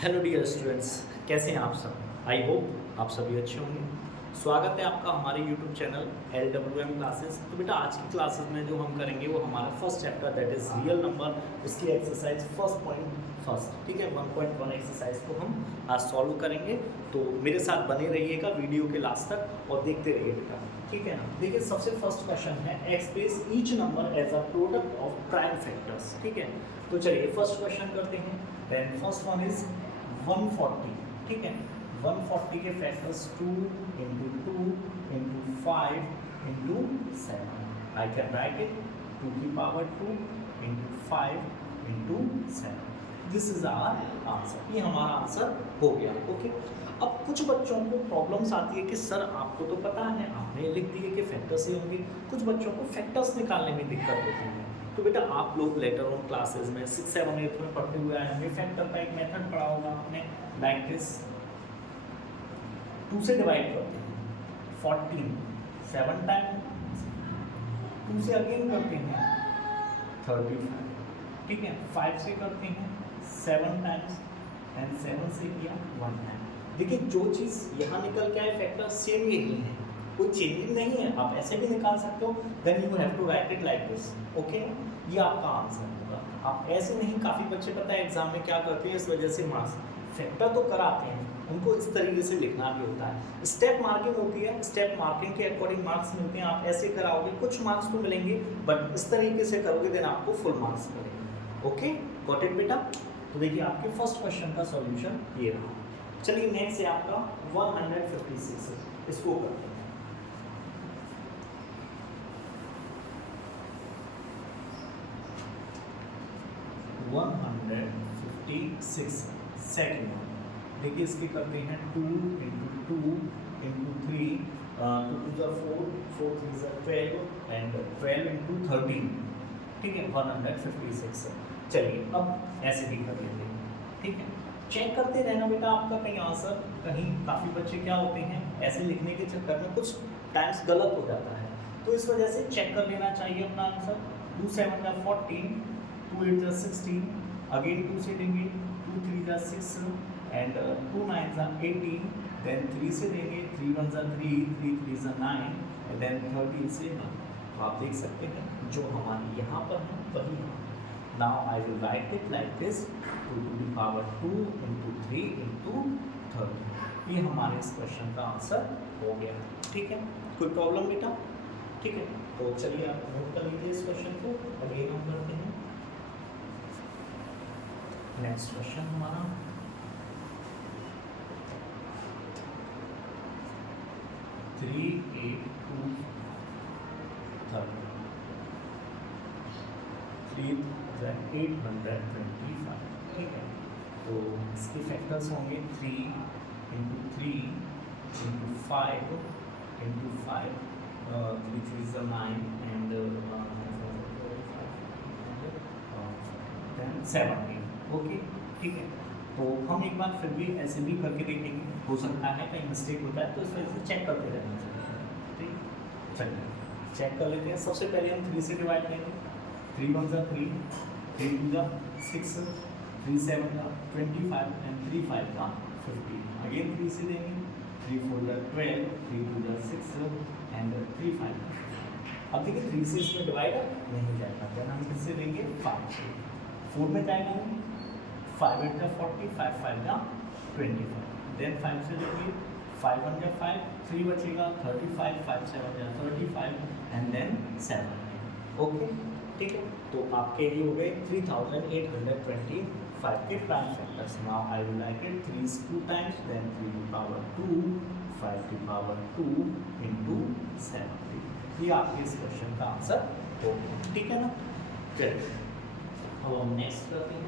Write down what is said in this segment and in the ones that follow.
Hello dear students, कैसे हैं आप सब। आई होप आप सभी अच्छे होंगे। स्वागत है आपका हमारे यूट्यूब चैनल LWM क्लासेस। तो बेटा आज की क्लासेस में जो हम करेंगे वो हमारा first chapter that is real number, उसकी एक्सरसाइज फर्स्ट पॉइंट फर्स्ट, ठीक है। 1.1 एक्सरसाइज को हम आज सॉल्व करेंगे। तो मेरे साथ बने रहिएगा वीडियो के लास्ट तक और देखते रहिए बेटा, ठीक है ना। देखिए सबसे फर्स्ट क्वेश्चन है express each number as a product of prime factors, ठीक है। तो चलिए फर्स्ट क्वेश्चन करते हैं। देन फर्स्ट वन इज 140, ठीक है। 140 के factors 2 into 2 into 5 into 7। I can write it 2 की power 2 into 5 into 7। This is our answer. ये हमारा आंसर हो गया, ओके। अब कुछ बच्चों को प्रॉब्लम्स आती है कि सर आपको तो पता है, आपने लिख दिए कि फैक्टर्स ही होंगे। कुछ बच्चों को फैक्टर्स निकालने में दिक्कत होती है। तो बेटा आप लोग लेटर ऑन क्लासेस में 6, 7, 8 में पढ़ते हुए आए होंगे। फैक्टर का एक मेथड पढ़ा होगा आपने, लाइक दिस। 2 से डिवाइड करते हैं 14 7 टाइम, 2 से अगेन करते हैं 35, ठीक है। 5 से करते हैं 7 टाइम्स एंड 7 से किया 1 टाइम। देखिए जो चीज़ यहाँ निकल के आए फैक्टर सेम यही है, कोई चेंजिंग नहीं है। आप ऐसे भी निकाल सकते हो, then you have to write it like this, okay. ये आपका आंसर होगा। आप ऐसे नहीं, काफ़ी बच्चे पता है एग्जाम में क्या करते हैं, इस वजह से मार्क्स फैक्टर तो कराते हैं, उनको इस तरीके से लिखना भी होता है। स्टेप मार्किंग होती है, स्टेप मार्किंग के अकॉर्डिंग मार्क्स मिलते हैं। आप ऐसे कराओगे कुछ मार्क्स तो मिलेंगे, बट इस तरीके से करोगे देन आपको फुल मार्क्स मिलेंगे, ओके। गॉट इट बेटा। तो देखिए आपके फर्स्ट क्वेश्चन का सॉल्यूशन ये रहा। चलिए नेक्स्ट है आपका 156, इसको करते हैं। सेकेंड देखिए इसके करते हैं 2 into 2 into 3, 2 2 जा 4, 4 3 जा 12 एंड 12 into 13, ठीक है। 156। चलिए अब ऐसे भी कर लेते हैं, ठीक है। चेक करते रहना बेटा आपका कहीं आंसर, कहीं काफ़ी बच्चे क्या होते हैं ऐसे लिखने के चक्कर में कुछ टाइम्स गलत हो जाता है, तो इस वजह से चेक कर लेना चाहिए अपना आंसर। 2 7 जा 14, 2 8 जा 16, अगेन 2 से देंगे 2 3 जा 6 एंड 2 9 जा 18, देन 3 से देंगे 3 1 जा 3, 3 3 जा 9 एंड देन 13 से 1। तो आप देख सकते हैं जो हमारे यहाँ पर है वही है। Now I will write it like this 2 to the power 2 into 3 into 13। ये हमारे इस क्वेश्चन का आंसर हो गया, ठीक है। कोई प्रॉब्लम बेटा, ठीक है। तो चलिए आप नोट कर लीजिए इस क्वेश्चन को, अगेन हम करते हैं। नेक्स्ट क्वेश्चन हमारा 3 8 2 30, 3825, ठीक है। तो इसके फैक्टर्स होंगे 3 into 3 into 5 into 5, 3 3 is 9 and then 17, okay, ठीक है। तो हम एक बार फिर भी ऐसे भी करके देखेंगे, हो सकता है कहीं मिस्टेक होता है, तो इस वजह से चेक करते रहना चाहिए, ठीक। चलिए चेक कर लेते हैं। सबसे पहले हम 3 से डिवाइड करेंगे। 3 1 जा 3, 3 2 जा 6, 3 7 जा 25 एंड 3 5 जा 50। अगेन 3 से देंगे 3 4 जा 12, 3 2 जा 6 एंड 3 5 जा 50। अब देखिए 3 से इसमें डिवाइड नहीं जाएगा, देन हम किससे देंगे 5 से। 4 में जाएगा नहीं, 5 8 जा 40, 5 5 जा 25, देन 5 से देंगे 5 1 जा 5, 3 बचेगा 35, 5 7 जा 35 एंड देन 7, ओके, ठीक है। तो आपके ये हो गए 3825 के prime factors. Now I will write it 3 is 2 times, then 3 to power 2, 5 to power 2 into 70। ये आपके इस क्वेश्चन का आंसर हो गया, ठीक है ना। चलिए अब हम नेक्स्ट करते हैं।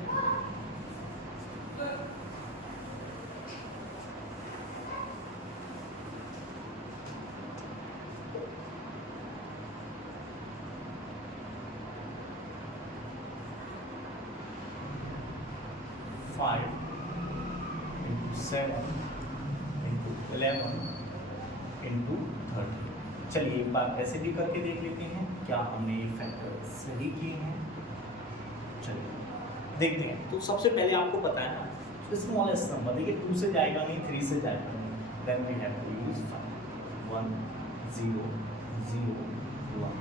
Five into 7 into 11 into 30। चलिए एक बार ऐसे भी करके देख लेते हैं क्या हमने ये फैक्टर सही किए हैं। चलिए देखते हैं। तो सबसे पहले आपको पता है ना स्मॉलेस्ट नंबर, देखिए 2 से जाएगा नहीं, 3 से जाएगा नहीं, then we have to use 1 0 0 1,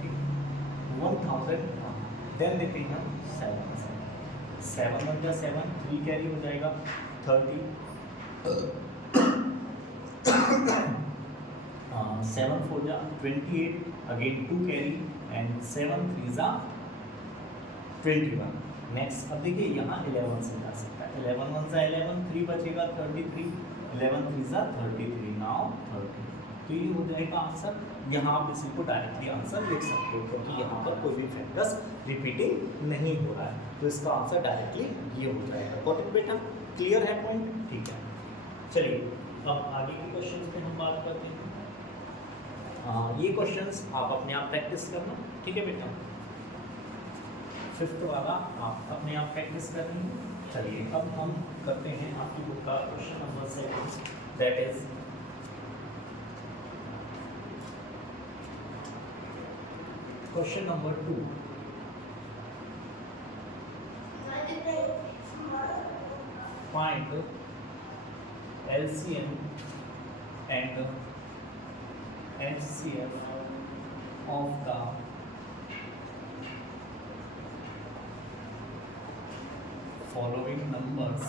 ठीक है 1000, देन देते हैं हम 7 बन गया 7, 3 कैरी हो जाएगा 30, 7 4 जा 28, अगेन 2 कैरी एंड 7 3 जा 21। नेक्स्ट अब देखिए यहाँ 11 से जा सकता है, 11 1 जा 11, 3 बचेगा 33, 11 3 जा 33, नाउ 30। तो ये हो जाएगा आंसर। यहाँ आप इसी को डायरेक्टली आंसर लिख सकते हो क्योंकि यहाँ पर कोई भी फैक्टर्स रिपीटिंग नहीं हो रहा है, तो इसका आंसर डायरेक्टली ये हो जाएगा। गॉट इट बेटा? क्लियर है पॉइंट? ठीक है, चलिए अब आगे के क्वेश्चन पे हम बात करते हैं। ये क्वेश्चंस आप अपने आप प्रैक्टिस करना, ठीक है बेटा? 5th वाला आप अपने आप प्रैक्टिस कर रही हैं। चलिए अब हम करते हैं आपकी बुक का question number 7, that is question number 2। Find LCM and HCF of the following numbers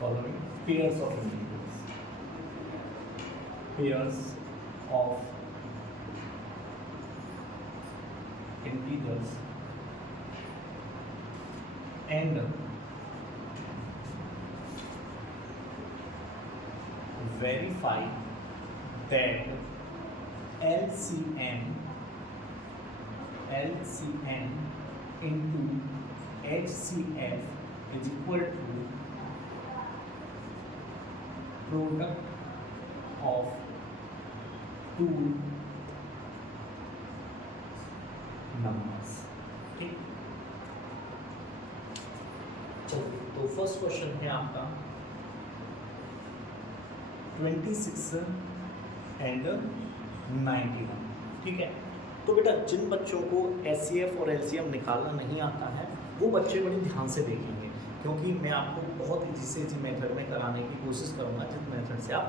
following pairs of integers, pairs of integers and verify that LCM into HCF is equal to product of two numbers। ठीक, चलिए तो first question है आपका 26 and 91, ठीक है। तो बेटा जिन बच्चों को HCF और LCM निकालना नहीं आता है वो बच्चे बड़ी ध्यान से देखेंगे क्योंकि मैं आपको बहुत इजी से इजी मेथड में कराने की कोशिश करूँगा जिस मेथड से आप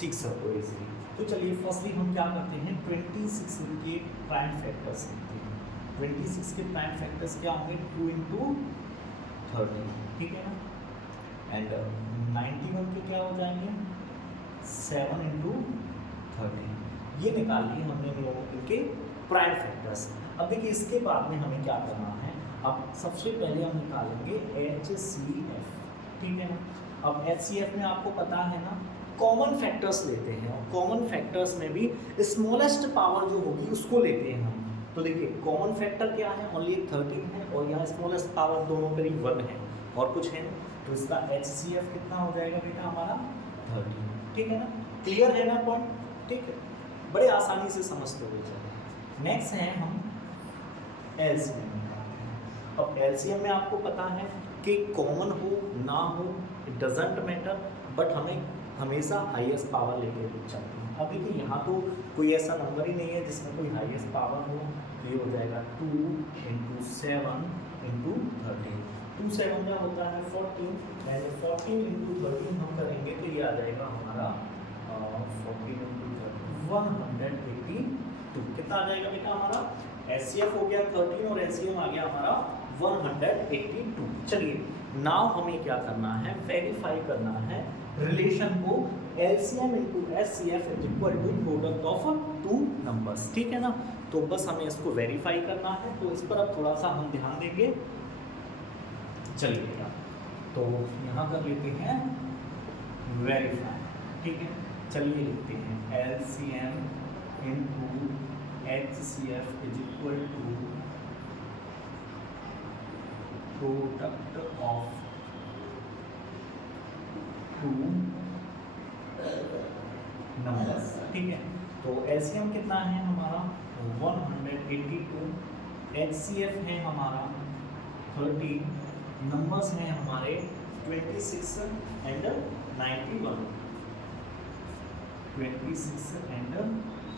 सीख सको इजीली। तो चलिए फर्स्टली हम क्या करते हैं, 26 के प्राइम फैक्टर्स लिखते हैं। 26 के प्राइम फैक्टर्स क्या होंगे, 2 × 30, ठीक है ना। एंड 91 के क्या हो जाएंगे, 7 × 30। ये निकाल लिए हमने इन लोगों के प्राइम फैक्टर्स। अब देखिए इसके बाद में हमें क्या करना है, अब सबसे पहले हम निकालेंगे HCF, ठीक है ना। अब HCF में आपको पता है ना कॉमन फैक्टर्स लेते हैं और कॉमन फैक्टर्स में भी स्मॉलेस्ट पावर जो होगी उसको लेते हैं हम। तो देखिए कॉमन फैक्टर क्या है, ओनली 13 है और यहाँ स्मॉलेस्ट पावर दोनों करीब 1 है और कुछ है, तो इसका HCF कितना हो जाएगा बेटा हमारा 13, ठीक है ना। क्लियर है ना पॉइंट? ठीक है, बड़े आसानी से समझते हुए चले। नेक्स्ट है हम LCM। अब LCM में आपको पता है कि कॉमन हो ना हो इट डजेंट मैटर, बट हमें हमेशा हाईएस्ट पावर लेके चलते हैं। अब देखिए यहाँ तो कोई ऐसा नंबर ही नहीं है जिसमें कोई हाईएस्ट पावर हो, तो ये हो जाएगा 2 × 7 × 13। 2 7 का होता है 14 एंड 14 × 13 हम करेंगे तो ये आ जाएगा हमारा 14 × 182। कितना आ जाएगा बेटा हमारा, HCF हो गया 13 और LCM आ गया हमारा 182। चलिए नाउ हमें क्या करना है, वेरीफाई करना है रिलेशन को LCM × HCF is equal to product of 2 numbers, ठीक है ना। तो बस हमें इसको वेरीफाई करना है, तो इस पर अब थोड़ा सा हम ध्यान देंगे। चलिए बेटा तो यहाँ कर लेते हैं वेरीफाई, ठीक है। चलिए लिखते हैं LCM × HCF is equal to product of 2 numbers, ठीक है। तो LCM कितना है हमारा 182, HCF है हमारा 30, नंबर्स हैं हमारे 26 एंड 91, 26 एंड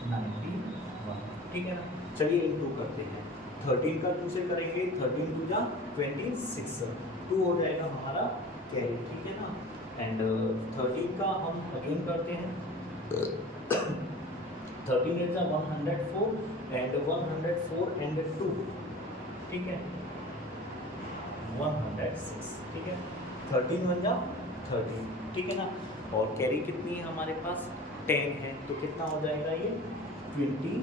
91, ठीक है ना। चलिए इनटू करते हैं, 13 का 2 से करेंगे, 13 टू जा 26, 2 हो जाएगा हमारा कैरी, ठीक है ना। एंड 13 का हम अगेन करते हैं, 13 इज 104 एंड 104 एंड 2, ठीक है, 106, ठीक है, 13 बन जा 13, ठीक है ना। और कैरी कितनी है हमारे पास, 10 है, तो कितना हो जाएगा ये 23,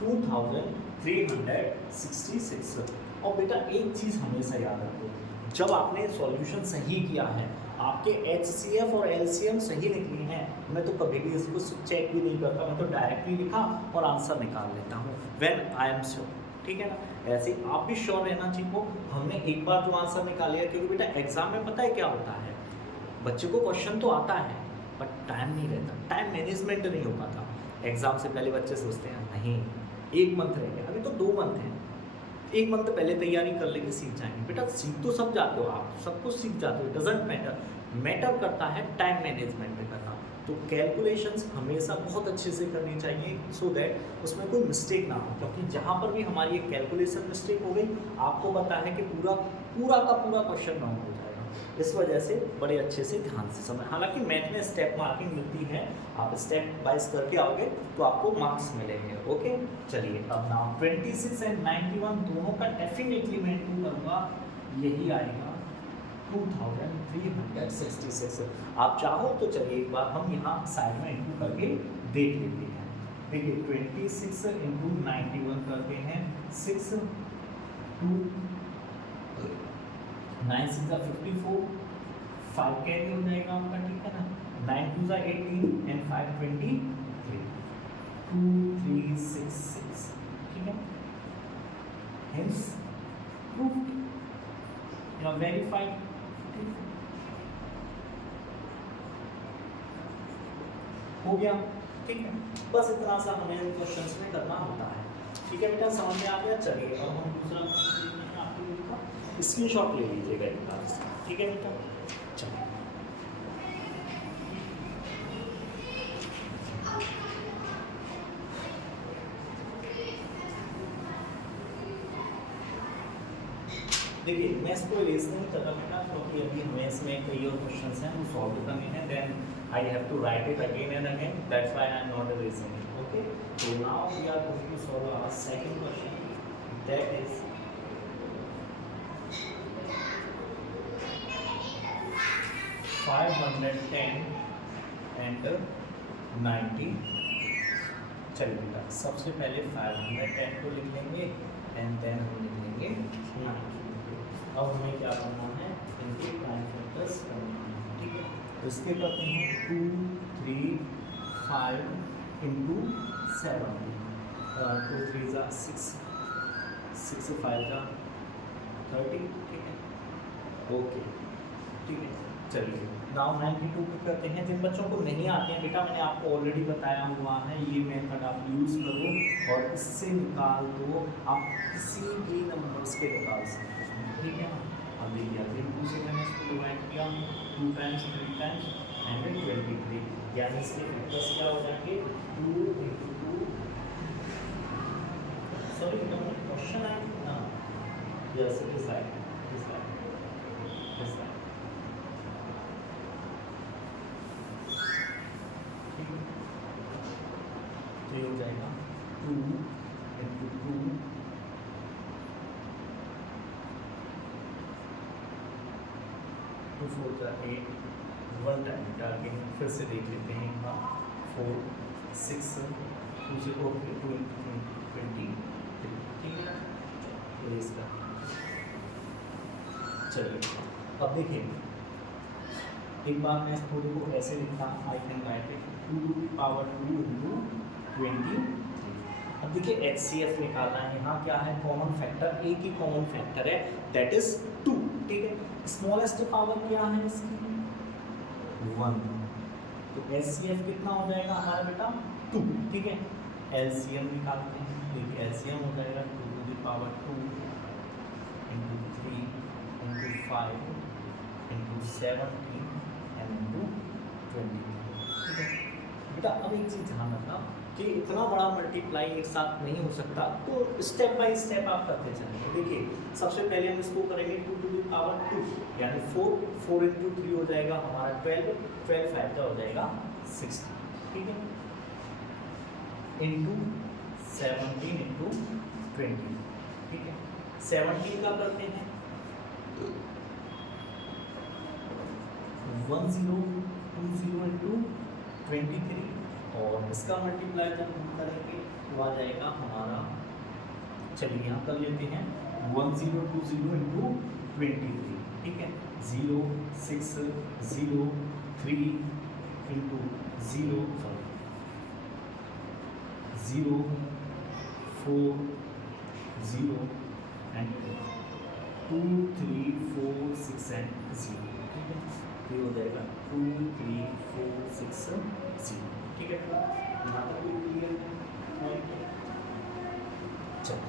2366। और बेटा एक चीज़ हमेशा याद रखो, जब आपने सॉल्यूशन सही किया है, आपके HCF और LCM सही निकली हैं, मैं तो कभी भी इसको चेक भी नहीं करता, मैं तो डायरेक्टली लिखा और आंसर निकाल लेता हूँ व्हेन आई एम श्योर, ठीक है ना। ऐसे ही आप भी श्योर रहना चाहिए। हमने एक बार जो आंसर निकाल लिया, क्योंकि बेटा एग्जाम में पता है क्या होता है, बच्चे को क्वेश्चन तो आता है बट टाइम नहीं रहता, टाइम मैनेजमेंट नहीं हो पाता। एग्जाम से पहले बच्चे सोचते हैं नहीं 1 मंथ रह गया, अभी तो 2 मंथ हैं, 1 मंथ पहले तैयारी कर लेके सीख जाएंगे। बेटा सीख तो सब जाते हो, आप सब कुछ सीख जाते हो, डजेंट मैटर, मैटर करता है टाइम मैनेजमेंट में करना। तो कैलकुलेशंस हमेशा बहुत अच्छे से करनी चाहिए सो दैट उसमें कोई मिस्टेक ना हो, क्योंकि जहाँ पर भी हमारी एक कैलकुलेशन मिस्टेक हो गई, आपको पता है कि पूरा का पूरा क्वेश्चन रॉन्ग हो जाएगा। इस वजह से बड़े अच्छे से ध्यान से समझ, हालांकि मैथ में स्टेप मार्किंग मिलती है, आप स्टेप वाइज करके आओगे तो आपको मार्क्स मिलेंगे। ओके चलिए, अब नाउ 26 एंड 91 दोनों का डेफिनेटली मैं इंटू करूँगा, यही आएगा 2366। आप चाहो तो चलिए एक बार हम यहाँ साइड में इंटू करके देख लेते हैं। देखिए 26 इंटू 91 करते हैं, 6 2 9 6 54, 5 कैरी हो जाएगा आपका, ठीक है ना। 9 2 18 एंड 5 23, 2366, ठीक है। Hence proved, you are verified। हो गया, ठीक है। बस इतना सा हमें क्वेश्चंस में करना होता है, ठीक है बेटा, समझ में आ गया। चलिए अब हम दूसरा आपको स्क्रीनशॉट ले लीजिएगा एक बार, ठीक है बेटा। चलिए देखिए, मैं इसको इरेज नहीं कर रहा बेटा, क्योंकि अभी हमें इसमें कई और क्वेश्चंस हैं वो सॉल्व करने हैं, then I have to write it again and again, that's why I am not erasing it. Okay, so now we are going to solve our second question, that is 510 and 90। चलिए बेटा, सबसे पहले 510 को लिख लेंगे and then हम लिख लेंगे 90। अब हमें क्या करना है, इनके प्राइम फैक्टर्स करना है, ठीक है। तो इसके करते हैं 2 3 5 इंटू 7, 2 3 जा 6, 6 से 5 जा 30, ठीक है। ओके ठीक है, चलिए नाउ 92 पे करते हैं। जिन बच्चों को नहीं आते हैं बेटा, मैंने आपको ऑलरेडी बताया हुआ है, ये मेथड आप यूज़ करो और इससे निकाल दो, आप किसी भी नंबर्स के निकाल सकते हैं, ठीक है ना। अब देखिए अभी 2 से मैंने इसको डिवाइड किया 2 टाइम्स 3 टाइम्स 123, यानी इसके फैक्टर्स क्या हो जाएंगे 2 into 2, सॉरी क्वेश्चन है ना, yes it is right, is right, is right, तो ये हो जाएगा 2 into 2 2 4 का 8, 1 टाइम डालेंगे, फिर से देख लेते हैं यहाँ 4 6 2 से 4 2 into 20, ठीक है। तो इसका चलिए अब देखिए, एक बार मैं इस थोड़ी को ऐसे लिखता हूँ, आई can write it 2 power 2 into 20। अब देखिए HCF निकालना है, यहाँ क्या है कॉमन फैक्टर, एक ही कॉमन फैक्टर है दैट इज 2, ठीक है। स्मॉलेस्ट पावर क्या है इसकी 1, तो HCF कितना हो जाएगा हमारा बेटा 2, ठीक है। LCM निकालते हैं, देखिए LCM हो जाएगा 2 to the power 2 into 3 into 5 into 17 and into 20, ठीक है। बेटा अब एक चीज़ ध्यान रखना कि इतना बड़ा मल्टीप्लाई एक साथ नहीं हो सकता, तो स्टेप बाय स्टेप आप करते चलेंगे। देखिए सबसे पहले हम इसको करेंगे 2 टू द पावर 2, यानी 4 इंटू 3 हो जाएगा हमारा 12 5 का हो जाएगा 60, ठीक है, इंटू 17 इंटू 20, ठीक है। 17 का करते हैं 1020 इंटू 23, और इसका मल्टीप्लाई जब हम करेंगे तो आ जाएगा हमारा, चलिए यहाँ कर लेते हैं 1020 इंटू 23, ठीक है, 0 6 0 3 इंटू 0 4 0 एंड 2 3 4 6 एंड 0, ठीक है, ये हो जाएगा 2 3 4 6 0, ठीक है। यहाँ तक भी क्लियर है? चलो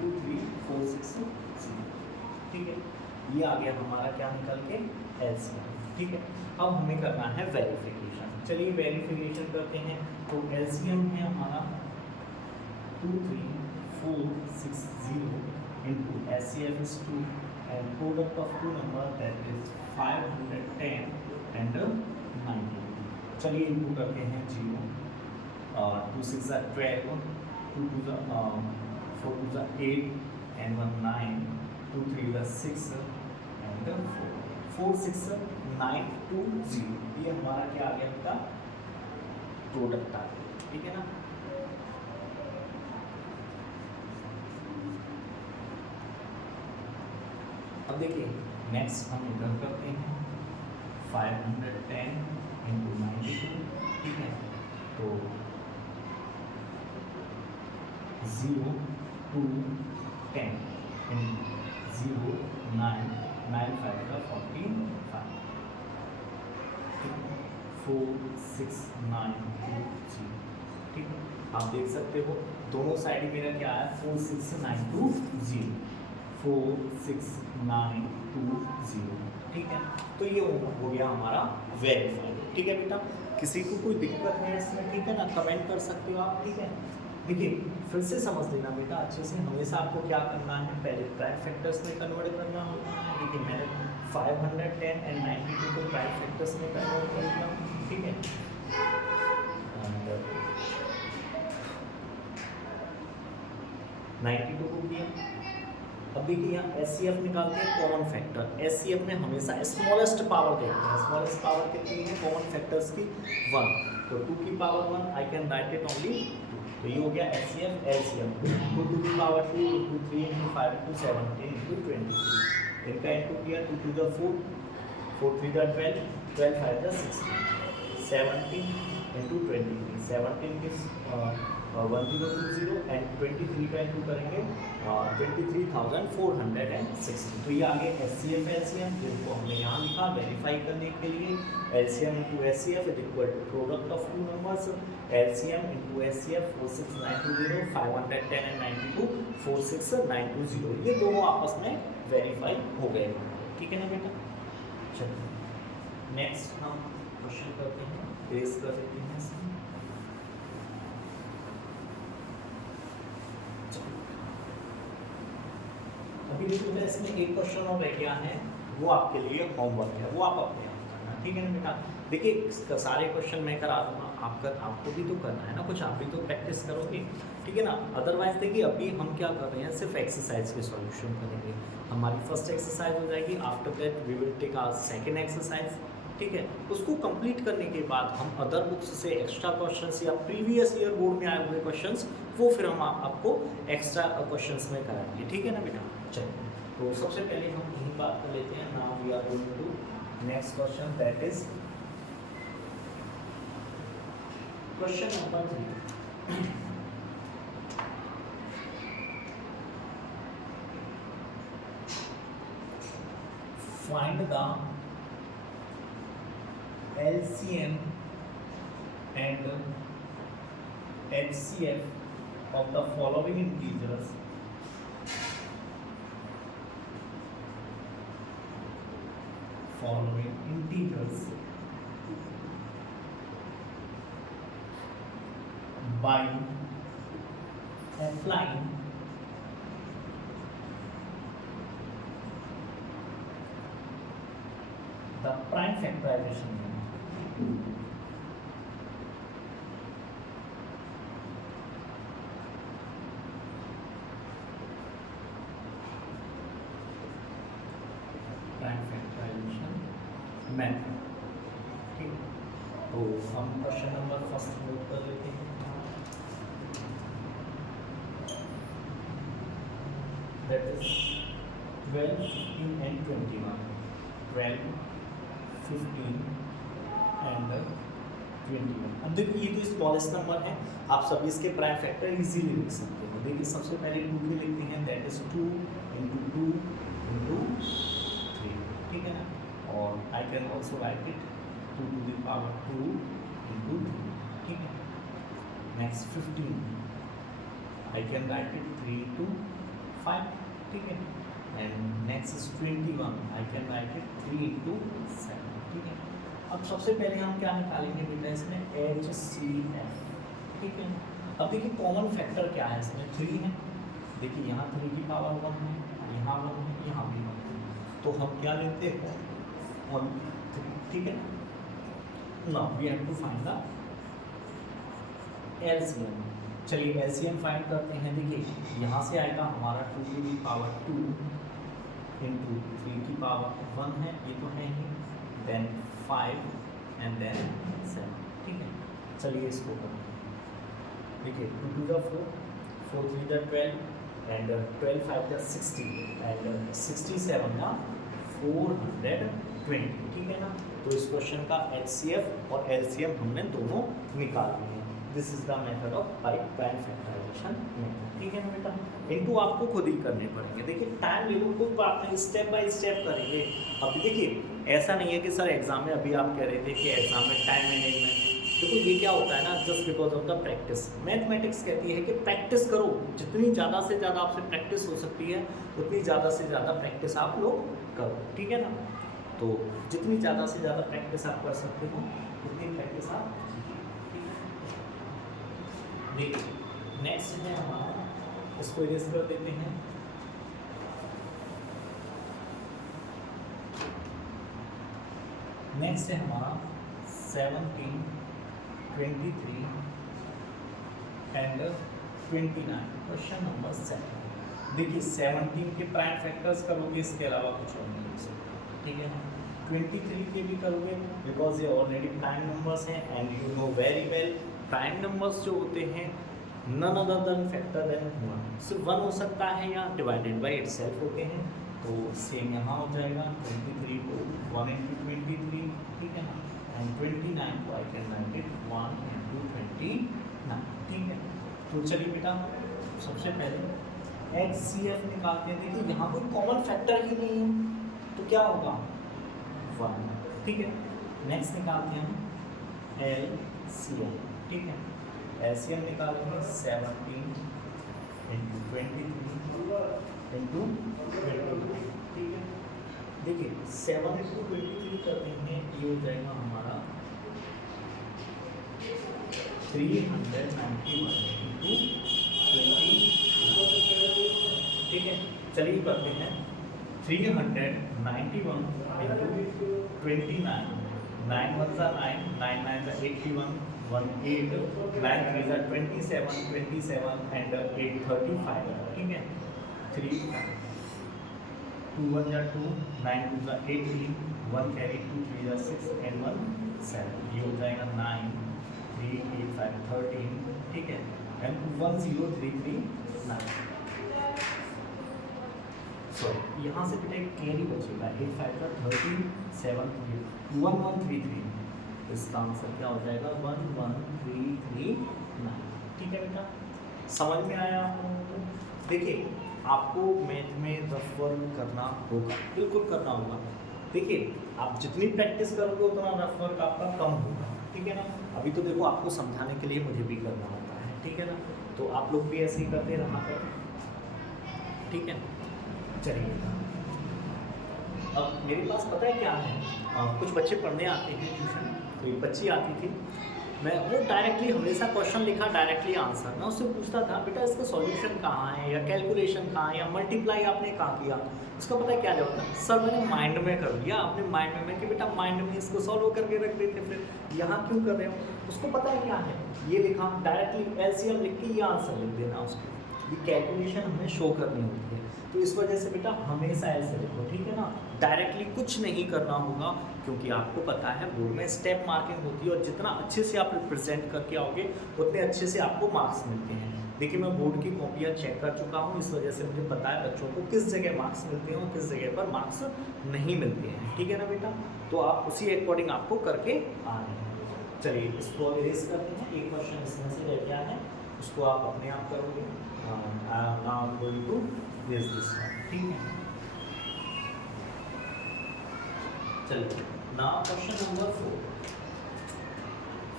2 3 4 6 0, ठीक है, ये आ गया हमारा क्या निकल के एलसीएम, ठीक है। अब हमें करना है वेरिफिकेशन, चलिए वेरिफिकेशन करते हैं। तो एलसीएम है हमारा 23460 into SCF is 2 and product of two number that is 510 and 90। चलिए इनटू करते हैं 0, 2 6 12, 2 2 4 2 8 and 1 9, 2 3 6 and 4 6 9 2 0, ये हमारा क्या आ गया बेटा प्रोडक्ट आ गया, ठीक है ना। अब देखिए नेक्स्ट हम इधर करते हैं 510 इंटू 92, ठीक है, तो 0 2 10 इंटू 0 9 9 5 का 45, 4 6 9 2 0, ठीक है। आप देख सकते हो दोनों साइड मेरा क्या है 4 6 9 2 0, 4 6 9 2 0, ठीक है। तो ये हो गया हमारा वेरीफाइड, ठीक है बेटा। किसी को कोई दिक्कत है इसमें, ठीक है ना, कमेंट कर सकते हो आप, ठीक है। देखिए फिर से समझ लेना बेटा अच्छे से, हमेशा आपको क्या करना है, पहले प्राइम फैक्टर्स में कन्वर्ट करना होता है। देखिए मैंने 510 एंड 92 को प्राइम फैक्टर्स में कन्वर्ट कर दिया, ठीक है। 92 को किया। अब देखिए यहाँ एचसीएफ निकालते हैं कॉमन फैक्टर। एचसीएफ में हमेशा स्मॉलेस्ट पावर देखते हैं, स्मॉलेस्ट पावर कितनी है कॉमन फैक्टर्स की 1, तो 2 की power 1 I can write it only 2, तो ये हो गया एचसीएफ एलसीएम। 2 की power 2 into 3 into 5 into 17 into 23, इनका इंटू किया 2 2 जा 4 4 3 जा 12 12 5 जा 16, 17 इंटू 23, 17 की 1020 एंड 23 का इंटू करेंगे 23,460, तो ये आगे एचसीएफ एलसीएम जिनको हमने यहाँ लिखा वेरीफाई करने के लिए। LCM into HCF is equal to product of two numbers, LCM into HCF 46920, 510 and 92 46920, ये दोनों आपस में वेरीफाई हो गए, ठीक है ना बेटा। चलिए नेक्स्ट हम क्वेश्चन करते हैं, ट्रेस कर लेते हैं इसमें। अभी देखिए इसमें एक क्वेश्चन और रह गया है, वो आपके लिए होमवर्क है, वो आप अपने आप करना, ठीक है ना बेटा। देखिए सारे क्वेश्चन मैं करा दूंगा, आपको भी तो करना है ना, कुछ आप भी तो प्रैक्टिस करोगे, ठीक है ना। अदरवाइज देखिए अभी हम क्या कर रहे हैं, सिर्फ एक्सरसाइज के सॉल्यूशन करेंगे। हमारी फर्स्ट एक्सरसाइज हो जाएगी, after that we will take our second exercise, ठीक है। उसको कंप्लीट करने के बाद हम अदर बुक्स से एक्स्ट्रा क्वेश्चंस या प्रीवियस ईयर बोर्ड में आए हुए क्वेश्चंस, वो फिर हम आपको एक्स्ट्रा क्वेश्चंस में कराएंगे, ठीक है ना बेटा। चलिए तो सबसे पहले हम यही बात कर लेते हैं, now we are going to next question, that is question number 3। Find the LCM and HCF of the following integers following integers by applying the prime factorization method. Method, ठीक। तो हम क्वेश्चन नंबर फर्स्ट नोट कर लेते हैं। That is 12, 15 and 21। 12, 15 and 21। अब देखिए ये तो स्मॉलेस्ट नंबर है, आप सभी इसके प्राइम फैक्टर इजीली लिख सकते हैं। देखिए सबसे पहले 2 के लिखते हैं, दैट इज 2 × 2 × 3, ठीक है ना। और I can also write it 2 to the power 2 into 3, ठीक है। Next 15, I can write it 3 to 5, ठीक है। And next is 21, I can write it 3 into 7, ठीक है। अब सबसे पहले हम क्या निकालेंगे बेटा इसमें HCF, ठीक है। अब देखिए कॉमन फैक्टर क्या है इसमें, 3 है। देखिए यहाँ 3 की पावर 1 है, यहाँ 1 है, यहाँ भी 1 है, तो हम क्या लेते हैं 1, 3, ठीक है। Now we have to find the LCM. चलिए एलसीएम फाइंड करते हैं। देखिए यहाँ से आएगा हमारा 2 to the power 2 into 3 की पावर 1 है, ये तो है ही, देन 5 एंड देन 7, ठीक है। चलिए इसको करते हैं। देखिए 2 to the 4, 4 3 the 12 and 12 5 the 60 and 67 का 420, ठीक है ना। तो इस क्वेश्चन का HCF और LCM हमने दोनों निकाल लिए हैं। This is the method of prime factorization method, ठीक है ना बेटा। इनको आपको खुद ही करने पड़ेंगे। देखिए टाइम ले लो, कोई बात नहीं, स्टेप बाय स्टेप करेंगे। अब देखिए ऐसा नहीं है कि सर एग्जाम में, अभी आप कह रहे थे कि एग्जाम में टाइम मैनेजमेंट, देखो ये क्या होता है ना, just because of the practice. Mathematics कहती है कि प्रैक्टिस करो, जितनी ज़्यादा से ज़्यादा आपसे प्रैक्टिस हो सकती है उतनी ज़्यादा से ज़्यादा प्रैक्टिस आप लोग करो, ठीक है ना। तो जितनी ज़्यादा से ज़्यादा प्रैक्टिस आप कर सकते हो उतनी प्रैक्टिस आप, देखिए नेक्स्ट है हमारा, इसको इरेज कर देते हैं। नेक्स्ट है हमारा 17, 23 एंड 29, क्वेश्चन नंबर 7। देखिए 17 के प्राइम फैक्टर्स करोगे, इसके अलावा कुछ और नहीं हो सकता, ठीक है ना। 23 के भी करोगे बिकॉज ये ऑलरेडी प्राइम नंबर्स हैं and you know very well prime numbers जो होते हैं none other than factor than 1, सिर्फ 1 हो सकता है या डिवाइडेड बाय इटसेल्फ होते हैं। तो सेम यहाँ हो जाएगा 23 को 1 into 23, ठीक है ना, एंड 29 को आई कैन राइट इट 1 into 29, ठीक है। तो चलिए बेटा सबसे पहले HCF निकालते हैं। देखिए यहाँ कोई कॉमन फैक्टर ही नहीं है तो क्या होगा 1, ठीक है। नेक्स्ट निकालते हैं LCM, ठीक है। LCM निकालेंगे 17 into 23 into 22, ठीक है। देखिए 7 into 23 करते हैं, ये हो जाएगा हमारा 391 into 20, ठीक है। चलिए करते हैं 391 into 29, 9 1 9, 9 9 81, 1 8, 9 3 27, 27 and 8 35, ठीक है। 3 2 1 2, 9 2 18, 1 carry 2 3 6 and 1 7, ये हो जाएगा 9 3 8 5 13, ठीक है। एंड 1 0 3 3 9, सॉरी यहाँ से बेटा एक कैरी बचेगा 8 5 का 13 7 3 1 1 3 3, इसका आंसर क्या हो जाएगा 1 1 3 3 9, ठीक है बेटा। समझ में आया आप लोगों को? देखिए आपको मैथ में रफ वर्क करना होगा, बिल्कुल करना होगा। देखिए आप जितनी प्रैक्टिस करोगे उतना रफ वर्क आपका कम होगा, ठीक है ना। अभी तो देखो आपको समझाने के लिए मुझे भी करना होता है, ठीक है ना। तो आप लोग भी ऐसे ही करते रहा करें, ठीक है। चलिए अब मेरे पास पता है क्या है, कुछ बच्चे पढ़ने आते हैं ट्यूशन, तो एक बच्ची आती थी, मैं वो डायरेक्टली हमेशा क्वेश्चन लिखा डायरेक्टली आंसर, मैं उससे पूछता था बेटा इसका सॉल्यूशन कहाँ है, या कैलकुलेशन कहाँ है, या मल्टीप्लाई आपने कहाँ किया, उसका पता है क्या जवाब था, सर मैंने माइंड में कर लिया। आपने माइंड में कि बेटा माइंड में इसको सॉल्व करके रख देते, फिर यहाँ क्यों कर रहे हो, उसको पता है क्या है, ये लिखा डायरेक्टली एलसीएम लिख के ये आंसर लिख देना उसको, ये कैलकुलेशन हमें शो करनी होती है। तो इस वजह से बेटा हमेशा ऐसे लिखो, ठीक है ना, डायरेक्टली कुछ नहीं करना होगा, क्योंकि आपको पता है बोर्ड में स्टेप मार्किंग होती है, और जितना अच्छे से आप रिप्रेजेंट करके आओगे उतने अच्छे से आपको मार्क्स मिलते हैं। देखिए मैं बोर्ड की कॉपियाँ चेक कर चुका हूँ, इस वजह से मुझे पता है बच्चों को किस जगह मार्क्स मिलते हैं और किस जगह पर मार्क्स नहीं मिलते हैं, ठीक है ना बेटा, तो आप उसी अकॉर्डिंग आपको करके आ रहे हैं। चलिए इसको इरेज करते हैं, एक क्वेश्चन इसमें से रह गया है, उसको आप अपने आप करोगे, now I am going to erase this one, ठीक है। चलिए नाउ क्वेश्चन नंबर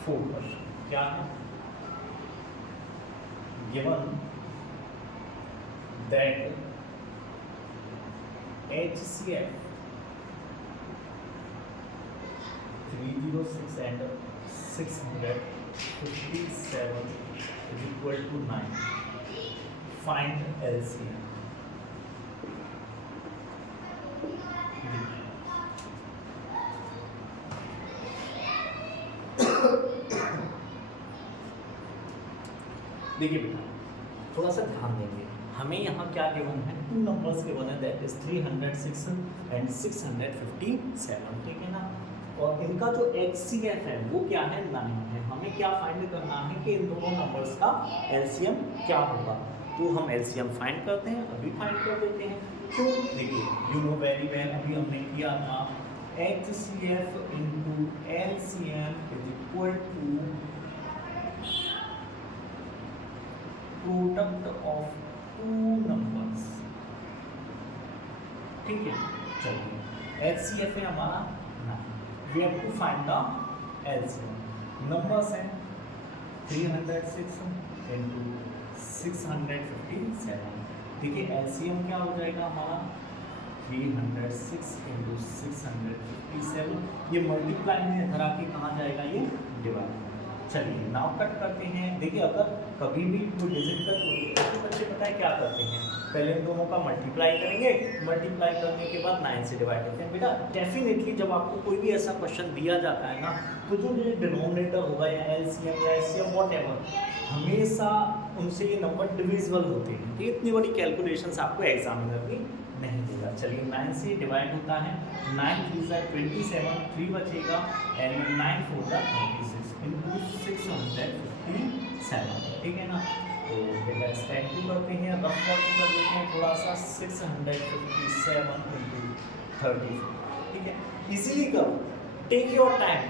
4 क्वेश्चन क्या है, given that HCF 306 and 657 is equal to 9. Find LCM. देखिए बेटा थोड़ा सा ध्यान देंगे, हमें यहाँ क्या गिवन है, 2 नंबर्स गिवन है, दैट इज 306 एंड 657, ठीक है ना, और इनका जो HCF है वो क्या है, 9 है। हमें क्या फाइंड करना है कि इन दोनों नंबर्स का LCM क्या होगा, तो हम LCM फाइंड करते हैं, अभी फाइंड कर देते हैं। तो देखिए यू नो वेरी वेल, अभी हमने किया था HCF into LCM is equal to product of 2 numbers, ठीक है। चलिए HCF है हमारा 9, we have to find the LCM, numbers हैं 306 इंटू 657, देखिए LCM क्या हो जाएगा हमारा 306 इंटू 657, ये मल्टीप्लाई में इधर आके कहाँ जाएगा, ये डिवाइड। चलिए नाउ कट करते हैं, देखिए अगर कभी भी कोई डिजिट कट होती है तो बच्चे पता है क्या करते हैं, पहले इन दोनों का मल्टीप्लाई करेंगे, मल्टीप्लाई करने के बाद 9 से डिवाइड करते हैं। बेटा डेफिनेटली जब आपको कोई भी ऐसा क्वेश्चन दिया जाता है ना, तो जो ये डिनोमिनेटर होगा या LCM या HCF व्हाटएवर, हमेशा उनसे ये नंबर डिविजिबल होते हैं, तो इतनी बड़ी कैलकुलेशंस आपको एग्जामिनर भी नहीं देगा। चलिए 9 से डिवाइड होता है, 9 3 × 27, 3 बचेगा, एंड 9 4 × 36 इंटू 657, ठीक है ना। तो बेटा स्टैक टू करते हैं, रफ कर देते हैं थोड़ा सा, 657 इंटू 34, ठीक है, इजीली करो, टेक योर टाइम,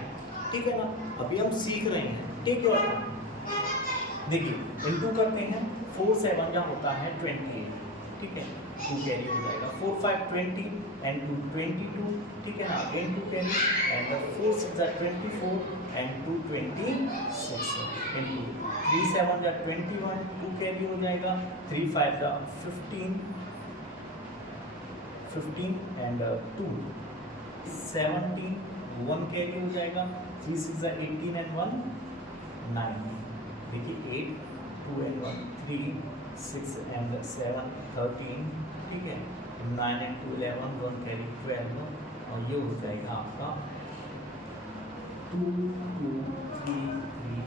ठीक है ना, अभी हम सीख रहे हैं, टेक योर टाइम। देखिए इंटू करते हैं, 4 7 जहाँ होता है 28, ठीक है, 2 कैरी हो जाएगा, 4 5 20 एंड 2 22, ठीक है ना, again 2 carry and 4 6 24 and 2 26 into 3 7 21, 2 carry हो जाएगा, 3 5 15 एंड 2 17, 1 कैरी हो जाएगा, 3 6 18 एंड 1 9, देखिए 8 2 एंड 1 3 6 एंड 7 13, ठीक है, 9 एंड 2 11, 1 कैरी 12, और ये हो जाएगा आपका 2 2 3 3,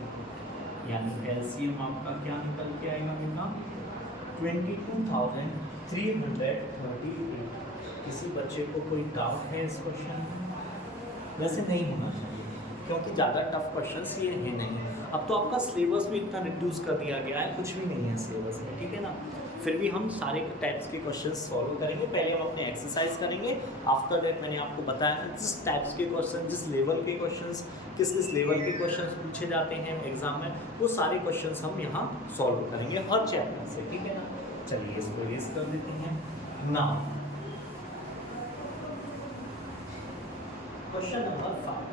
यानी LCM आपका क्या निकल के आएगा बेटा 22,338। किसी बच्चे को कोई डाउट है इस क्वेश्चन में? वैसे नहीं होना चाहिए क्योंकि ज़्यादा टफ क्वेश्चंस ये है नहीं। अब तो आपका सिलेबस भी इतना रिड्यूस कर दिया गया है, कुछ भी नहीं है सिलेबस में, ठीक है ना। फिर भी हम सारे टाइप्स के क्वेश्चंस सॉल्व करेंगे। पहले हम अपने एक्सरसाइज करेंगे, आफ्टर दैट मैंने आपको बताया था जिस टाइप्स के क्वेश्चन, जिस लेवल के क्वेश्चंस, किस किस लेवल के क्वेश्चंस पूछे जाते हैं एग्जाम में, वो सारे क्वेश्चंस हम यहाँ सॉल्व करेंगे हर चैप्टर से, ठीक है ना। चलिए इसको रेस कर देते हैं। नाउ क्वेश्चन नंबर 5,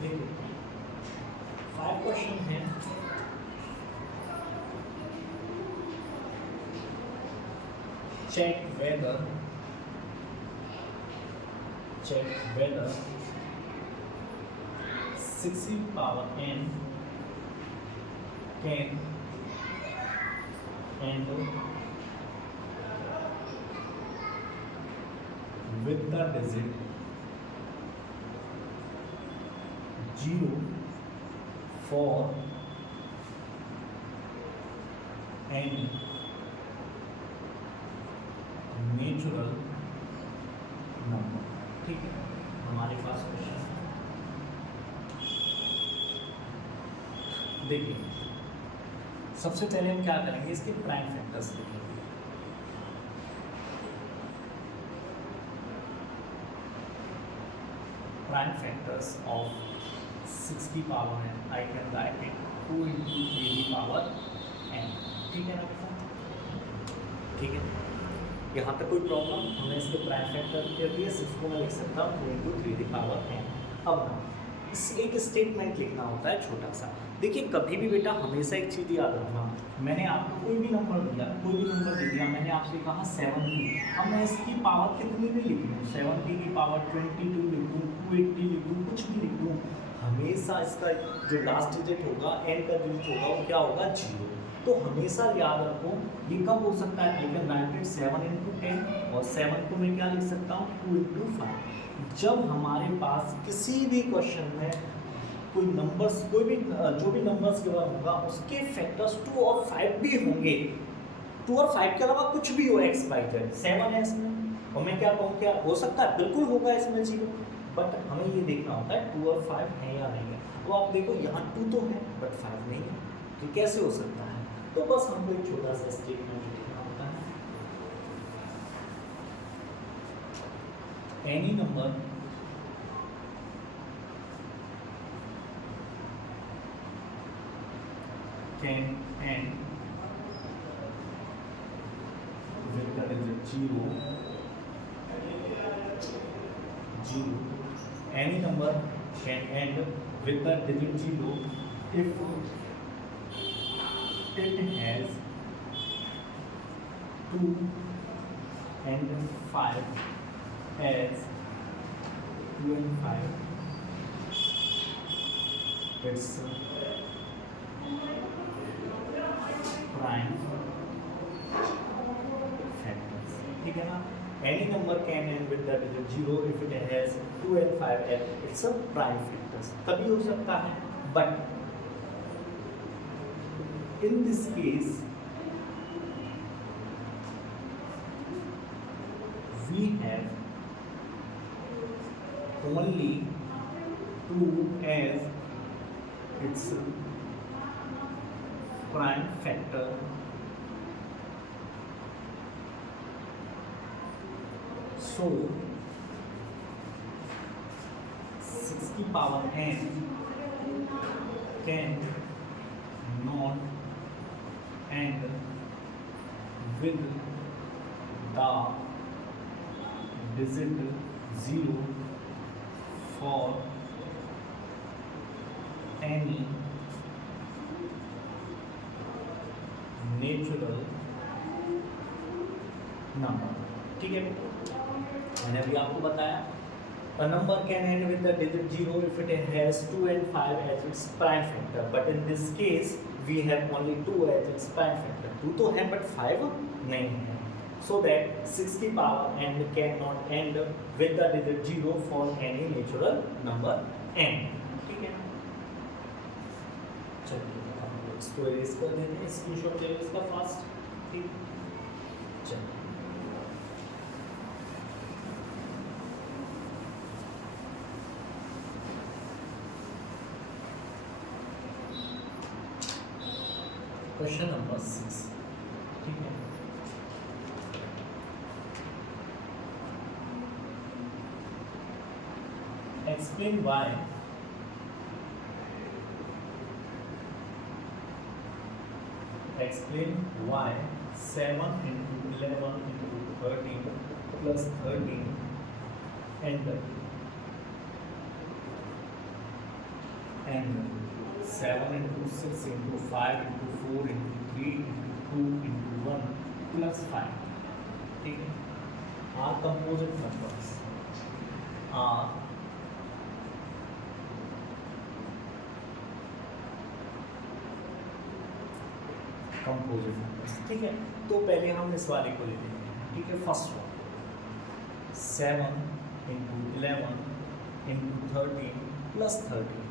देखिए 5 क्वेश्चन है। Check whether check whether 60 power n can end with the digit 0 for any natural number. ठीक है, हमारे पास क्वेश्चन है, देखिए सबसे पहले हम क्या करेंगे, इसके प्राइम फैक्टर्स लिखेंगे। Prime factors of 60 power n, I can write it 2 into 3 power n। ठीक है ना बेटा, ठीक है, यहाँ तक कोई प्रॉब्लम? हमने इसके प्राइम फैक्टर दे दिए, 6 को मैं लिख सकता हूँ 2 into 3 पावर n। अब इस एक स्टेटमेंट लिखना होता है छोटा सा। देखिए कभी भी बेटा हमेशा एक चीज़ याद रखना, मैंने आपको कोई भी नंबर दिया, कोई भी नंबर दे दिया, मैंने आपसे कहा 70, अब मैं इसकी पावर कितनी भी लिख लूँ, 70 की पावर 22 लिख दूँ, 280 लिख दूँ, कुछ भी लिख दूँ, हमेशा इसका जो लास्ट डिजिट होगा, n का डिजिट होगा, वो क्या होगा, 0। तो हमेशा याद रखो ये कब हो सकता है, आई कैन राइट इट 7 into 10, और 7 को मैं क्या लिख सकता हूँ 2 into 5। जब हमारे पास किसी भी क्वेश्चन में कोई नंबर्स, कोई भी जो भी नंबर्स के बाद होगा उसके फैक्टर्स 2 और 5 भी होंगे, 2 और 5 के अलावा कुछ भी हो, x y z, 7 है इसमें, और मैं क्या कहूँ, क्या हो सकता है, बिल्कुल होगा इसमें 0, बट हमें ये देखना होता है 2 और 5 है या नहीं है। तो आप देखो यहाँ 2 तो है बट 5 नहीं है, तो कैसे हो सकता है? तो बस हमको एक छोटा सा स्टेटमेंट लिखना होता है, any number can and with the digit 0, any number can end with the digit 0 if it has 2 and 5 as 2 and 5, it's prime factors। ठीक है ना, any number can end with the digit 0 if it has 2 and 5 as it's a prime factors, तभी हो सकता है। but in this case we have only 2 as its prime factor, so 60 power n can not end with the digit 0 for any natural number. ठीक है, मैंने अभी आपको बताया a number can end with the digit 0 if it has 2 and 5 as its prime factor, but in this case we have only 2 as its prime factor, 2 तो है but 5 नहीं है, so that 60 power n cannot end with the digit 0 for any natural number n। ठीक है, चलिए इसको erase कर देते हैं, स्क्रीनशॉट ले लो इसका फास्ट। ठीक, चलिए क्वेश्चन नंबर 6। ठीक है, explain why explain why 7 into 11 into 13 plus 13 and 7 into 6 into 5 into 4 into 3 into 2 into 1 plus 5। ठीक है, are composite numbers, are composite numbers. ठीक है, तो पहले हम इस वाले को ले लेते हैं। ठीक है, first one 7 into 11 into 13 plus 13।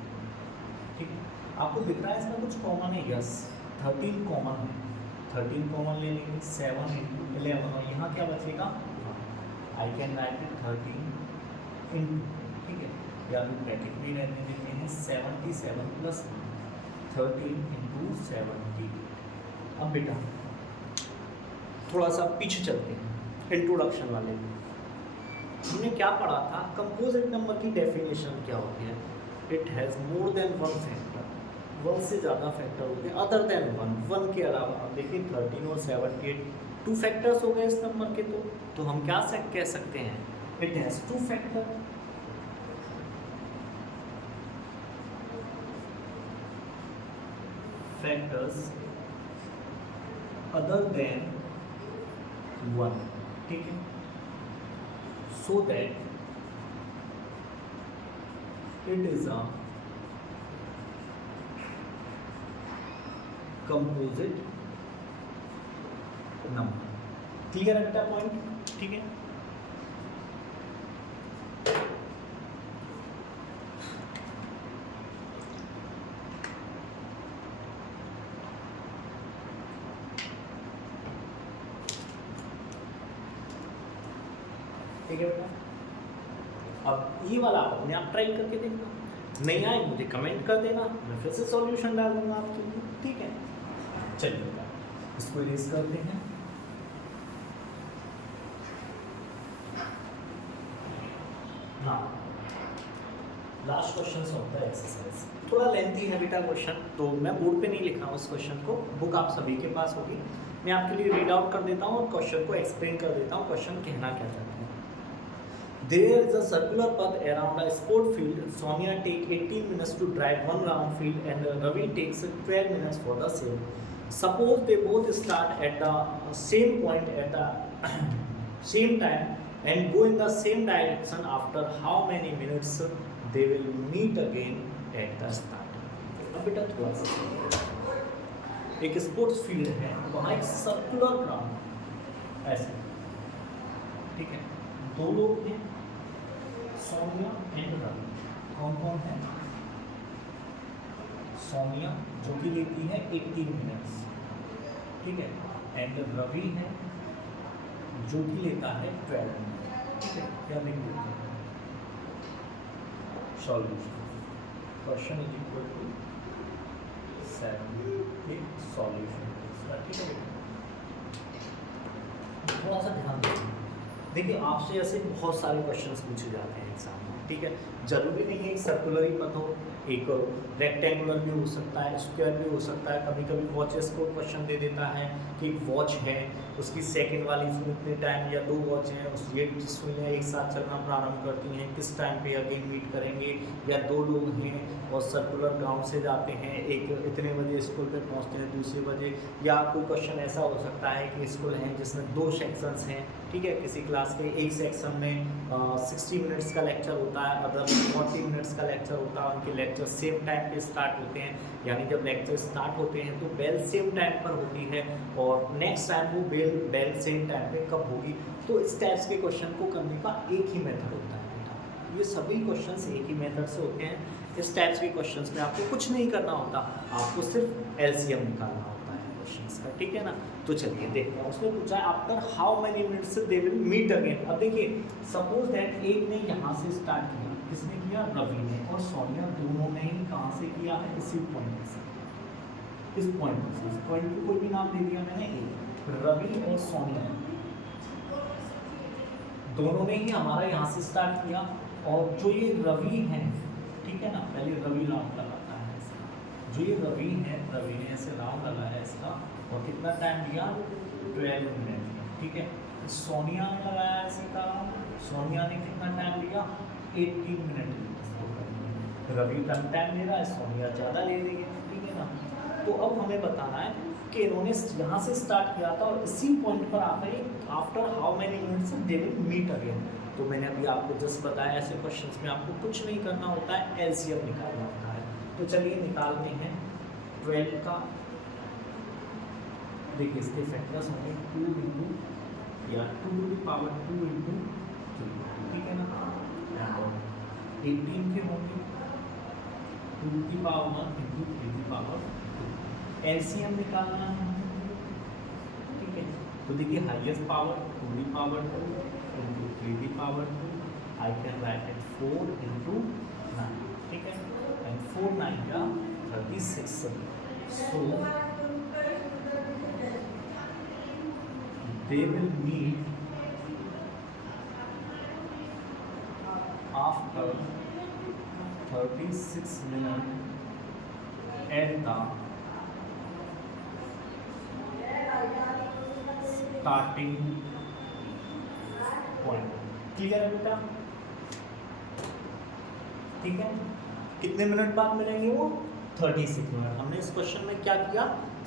ठीक है, आपको दिख रहा है इसमें कुछ कॉमन है? यस, 13 कॉमन है। 13 कॉमन ले लेंगे, 7 इंटू 11 और यहाँ क्या बचेगा? आई कैन राइट इट 13 इंटू, ठीक है, या फिर ब्रैकेट में रहने देते हैं 77 प्लस 13 इंटू 70। अब बेटा थोड़ा सा पीछे चलते हैं इंट्रोडक्शन वाले में। हमने क्या पढ़ा था? कंपोजिट नंबर की डेफिनेशन क्या होती है? It has more than one factor, one से ज़्यादा फैक्टर होते हैं अदर देन वन, वन के अलावा। अब देखिए 13 और 78 टू फैक्टर्स हो गए इस नंबर के, तो हम क्या कह सकते हैं? It has two factor. Factors other than one, ठीक है, so that it is a composite number। Clear है बेटा पॉइंट? ठीक है, ठीक है बेटा। अब ये वाला आप अपने आप ट्राई करके देखना, नहीं आए मुझे कमेंट कर देना, मैं फिर से सॉल्यूशन डाल दूंगा आपके लिए। ठीक है, चलिए बेटा इसको इरेज करते हैं। हाँ, लास्ट क्वेश्चन होता है एक्सरसाइज, थोड़ा लेंथी है बेटा क्वेश्चन, तो मैं बोर्ड पे नहीं लिख रहा हूँ इस क्वेश्चन को, बुक आप सभी के पास होगी। मैं आपके लिए रीड आउट कर देता हूँ और क्वेश्चन को एक्सप्लेन कर देता हूँ, क्वेश्चन कहना क्या चाहते हैं। There is a circular path around a sport field. Sonia take 18 minutes to drive one round field and Ravi takes 12 minutes for the same. Suppose they both start at the same point at the same time and go in the same direction. After how many minutes they will meet again at the start? अब बेटा थोड़ा सा, एक sports field है, वहाँ एक circular ground ऐसे, ठीक है, दो लोग हैं, सोनिया एंड रवि। कौन कौन है? सोनिया जो कि लेती है 18 मिनट्स, ठीक है, एंड रवि है जो कि लेता है 12 मिनट। ठीक है, क्या लिख देते हैं? Solution, question is equal to 7 solution. ठीक है, थोड़ा सा ध्यान दें। देखिए आपसे ऐसे बहुत सारे क्वेश्चंस पूछे जाते हैं एग्जाम में। ठीक है, जरूरी नहीं है एक सर्कुलर ही पथ हो, एक रेक्टेंगुलर भी हो सकता है, स्क्वायर भी हो सकता है। कभी कभी वॉचेस को क्वेश्चन दे देता है कि एक वॉच है, उसकी सेकंड वाली सुई इतने टाइम, या दो वॉच हैं उस ये सुइयाँ एक साथ चलना प्रारंभ करती हैं, किस टाइम पे अगेन मीट करेंगे, या दो लोग हैं और सर्कुलर ग्राउंड से जाते हैं, एक इतने बजे स्कूल पे पहुंचते हैं, दूसरे बजे, या कोई क्वेश्चन ऐसा हो सकता है कि स्कूल हैं जिसमें 2 सेक्शंस हैं। ठीक है, किसी क्लास के एक सेक्शन में 60 मिनट्स का लेक्चर होता है, अदर 40 मिनट्स का लेक्चर होता है, उनके लेक्चर सेम टाइम पे स्टार्ट होते हैं, यानी जब लेक्चर स्टार्ट होते हैं तो बेल सेम टाइम पर होती है और नेक्स्ट टाइम वो बेल सेम टाइम पे कब होगी। तो इस टाइप्स के क्वेश्चन को करने का एक ही मेथड होता है बेटा, ये सभी क्वेश्चंस एक ही मेथड से होते हैं। इस टाइप्स के क्वेश्चंस में आपको कुछ नहीं करना होता, आपको सिर्फ एलसीएम निकालना होता है क्वेश्चंस का। ठीक है ना, तो चलिए देखते हैं। उसने पूछा after how many minutes they will meet again. अब देखिए सपोज दैट एक ने यहाँ से स्टार्ट किया, किसने किया? रवि ने, और सोनिया, दोनों ने ही कहाँ से किया है? इसी पॉइंट से, इस पॉइंट से, इस पॉइंट को कोई भी नाम दे दिया मैंने ए। रवि और सोनिया दोनों ने ही हमारा यहाँ से स्टार्ट किया, और जो ये रवि है, ठीक है ना, पहले रवि राउंड लगाता है इसका, जो ये रवि है, रवि ने ऐसे राउंड लगाया इसका, और कितना टाइम लिया? 12 मिनट। ठीक है, सोनिया ने लगाया इसी का, सोनिया ने कितना टाइम लिया? 18 मिनट। रवि कम टाइम ले रहा है, सोनिया ज़्यादा ले रही है। ठीक है ना, तो अब हमें बताना है कि इन्होंने यहाँ से स्टार्ट किया था और इसी पॉइंट पर आकर after how many minutes they will meet again. तो मैंने अभी आपको जस्ट बताया ऐसे क्वेश्चंस में आपको कुछ नहीं करना होता है, एलसीएम निकालना होता है। तो चलिए निकालते हैं 12 का। देखिए इसके फैक्टर्स होंगे 2 इंटू या 2 टू द पावर 2 इंटू 3, ठीक है ना। और 18 के होंगे 2 to the power 1 into 3 to the power 2। LCM निकालना है, ठीक है। तो देखिए highest power 2 to the power 2 into 3 to the power 2, I can write it 4 into 9, ठीक है। एंड 4 9 या 36। So they will meet after 36 minutes at the starting point। Clear है बेटा, ठीक है। कितने मिनट बाद मिलेंगे वो? 36 मिनट। हमने इस क्वेश्चन में क्या किया,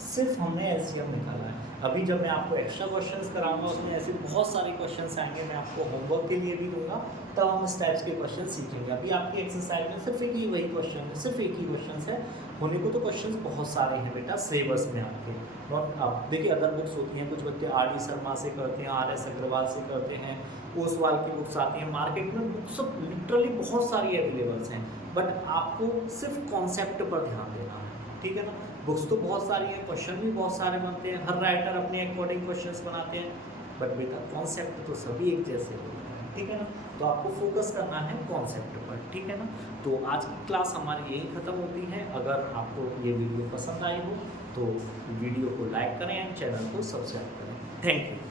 सिर्फ हमने एलसीएम निकाला है। अभी जब मैं आपको एक्स्ट्रा क्वेश्चंस कराऊंगा उसमें ऐसे बहुत सारे क्वेश्चंस आएंगे, मैं आपको होमवर्क के लिए भी दूंगा, तब हम इस टाइप्स के क्वेश्चन सीखेंगे। अभी आपकी एक्सरसाइज में सिर्फ एक ही वही क्वेश्चन है, सिर्फ एक ही क्वेश्चन है। होने को तो क्वेश्चंस बहुत सारे हैं बेटा सिलेबस में आपके। और आप देखिए अदर बुक्स होती हैं, कुछ बच्चे आर.डी. शर्मा से करते हैं, आर.एस. अग्रवाल से करते हैं, ओसवाल की बुक्स आती हैं, मार्केट में बुक्स सब लिटरली बहुत सारी अवेलेबल्स हैं, बट आपको सिर्फ कॉन्सेप्ट पर ध्यान देना है, ठीक है ना। बुक्स तो बहुत सारी हैं, क्वेश्चन भी बहुत सारे बनते हैं, हर राइटर अपने अकॉर्डिंग क्वेश्चंस बनाते हैं, बट बेटा कॉन्सेप्ट तो सभी एक जैसे होते हैं, ठीक है ना। तो आपको फोकस करना है कॉन्सेप्ट पर, ठीक है ना। तो आज की क्लास हमारी यही ख़त्म होती है। अगर आपको ये वीडियो पसंद आई हो तो वीडियो को लाइक करें एंड चैनल को सब्सक्राइब करें। Thank you.